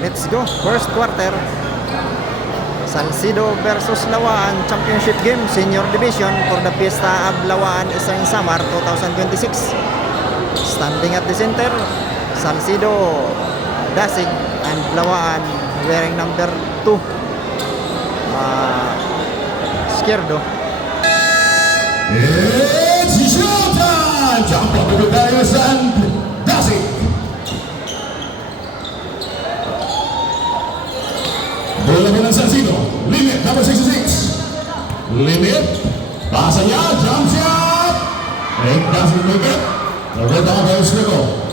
Let's go. First quarter. Salcido versus Lawaan Championship Game Senior Division for the Fiesta of Lawaan Isang Samar 2026. Standing at the center, Salcido, Dasig, and Lawaan wearing number 2. Izquierdo. It's showtime! Jump up with Darius and Dasig. Bola ng Salcido. Limit, number 66. Limit. Pasa niya, jump shot. Make Dasig make it. Naganda ka kayo Escoto.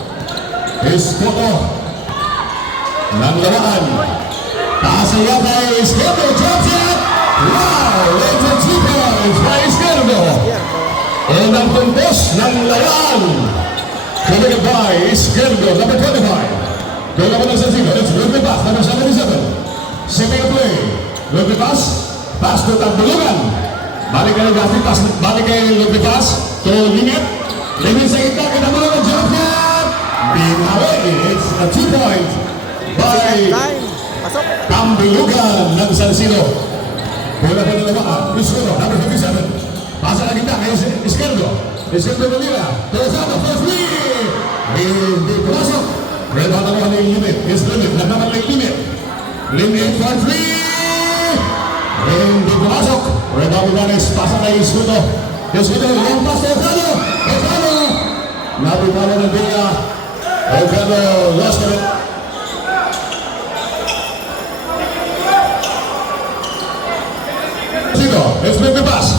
Escoto. Ng Lawaan. Pasa niya kay Escoto, jump shot. Wow! It's a 2 points by Escoto. And ang tumpos ng Lawaan. Coming by Escoto, number 25. Bola ng Salcido. Let's move it back, number 77. Semi play. Look pass. Pass to Tambulugan. Balik kay Gassi. Balik kay Look pass. To Limit. Limit sa gitna kay Tambulugan. Jump shot. Binawi. It's a 2 point by Tambulugan ng Salcido. Bola pa ng Lawaan. Escoto, number 57. Pasa na gitna kay Izquierdo. Izquierdo Manila. Tozano for 3. Hindi pumasok. Rebound naman ng Limit. Is Limit. Nagnaman ng Limit. Limit for 3. Hindi pumasok. Rebound Ganes. Pasa kay Escoto. Escoto. Long pass to Ocado. Ocado. Napipala ng Villa. Ocado lost it. Sino? Let's make the pass.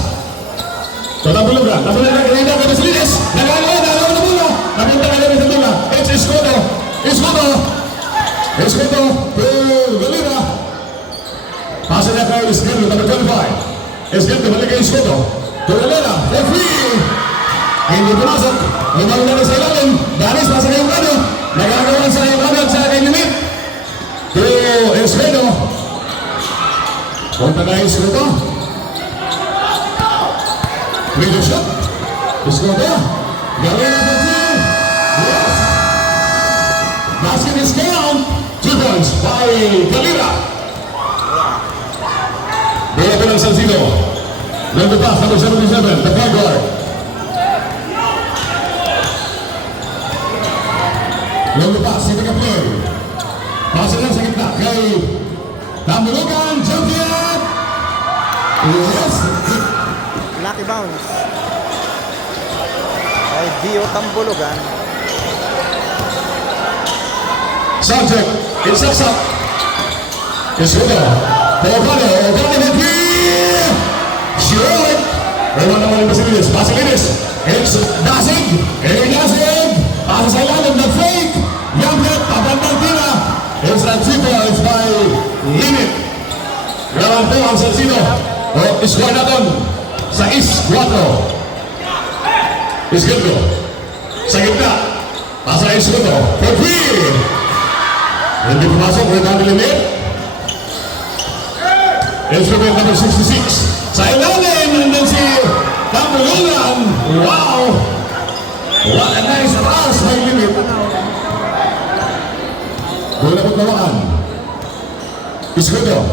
Tambulugan. Tambulugan. Kanina kay Deslides. Nagagawa na bola. Napunta ka na sa bola. It's Escoto. Escoto. Escoto. Galera. Pasa niya kay Izquierdo, number 25. Izquierdo, balik kay Escoto. To Galera, for 3. Hindi pumasok. Limang na sa ilalim. Danis, pasa kay Ocado. Nagagawa sa Ocado at sa kay Limit. To Izquierdo. Punta na Escoto. Middle shot. Escoto. Galera for 2. Yes. Basket is count. 2 points by Galera. Bola pa ng Salcido. Long pass, number 77, the point guard. Long pass, hindi ka play. Pasa lang sa gitna kay Tambulugan, jump shot. Yes. Lucky bounce. Kay Dio Tambulugan. Subject, it's up. Escoto. Ocado with 3. Shoot. Rebound naman ng Basilides. Basilides. It's Dasig. Dasig. Pasa sa ilalim ng fake. Yamlet. Pabandang tira. It's a 2 points by Limit. Graban po ang Salcido. Score natin. 6-4. Izquierdo. Sa gitna. Pasa kay Escoto. For 3. Hindi pumasok. Rebound ng Limit. Instrument number 66. Sa ilalim, nandun si Tambulugan. Wow! What a nice pass by Limit. Bola po Lawaan. Escoto.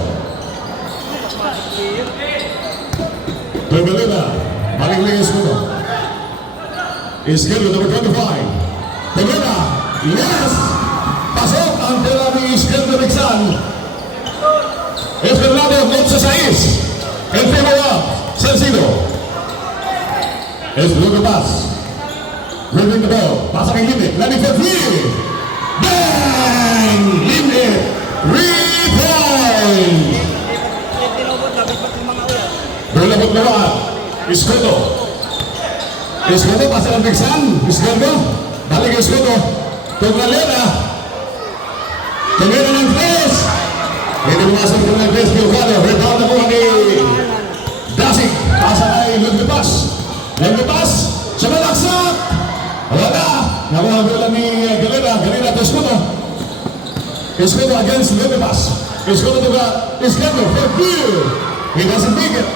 Tambulugan. Balik lang Escoto. Izquierdo, number 25. Tambulugan. Yes! Pasok ang bola ni Izquierdo Rixan. Fernando, not sa 6. El Figueroa, Salcido. Es luego pass. Dribbling the ball. Pasa kay Limit. Landing for 3. Bang! Limit. 3 points. Bola po Lawaan. Escoto. Escoto, pasa ng Rixan. Escoto. Balik Escoto. Galera. Galera ng 3. Hindi pumasok ko ng best view Ocado. Rebound na po ni Dasig. Pasa kay Luglipas. Luglipas sa malaksak. Wala. Nakuha bola ni Galera. Galera to Escoto. Escoto against Luglipas. Escoto to Izquierdo for 2. He doesn't make it.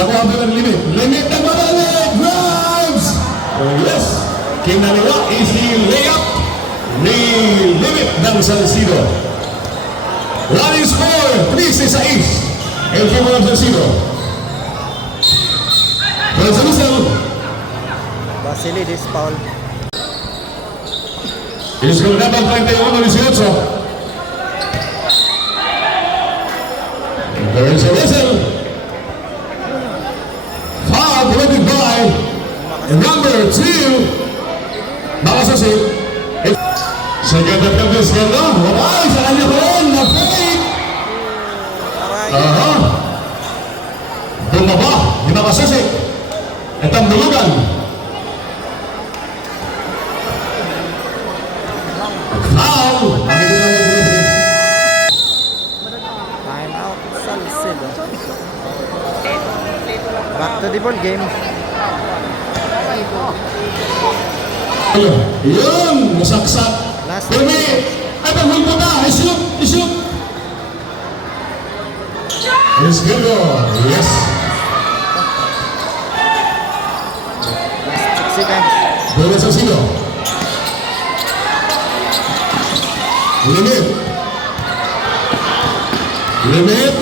Nakuha bola ni Limit. Limit na mabalik. Drives. Yes. Kinaliwa is the layup ni Limit ng Salcido. Running score, 3-6 en favor del Salcido. Pero sa Luzon, Basilidis, foul. es con number 31-18. There is a whistle. Foul committed by number 2. Makasasi. Second attempt is ganda. Wabay, sa kanya ko rin. Na-fake. Aha. Bumaba. Di makasasi. At ang dulugan. Foul. Time out, Salcedo. Back to the ball game. Yun, masaksak. Last Permi, at ang hulpo na. I-shoot, i-shoot. It's good. Yes. 6 seconds. Bola sa Salcido. Limit. Limit.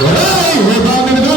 Waray, rebound in the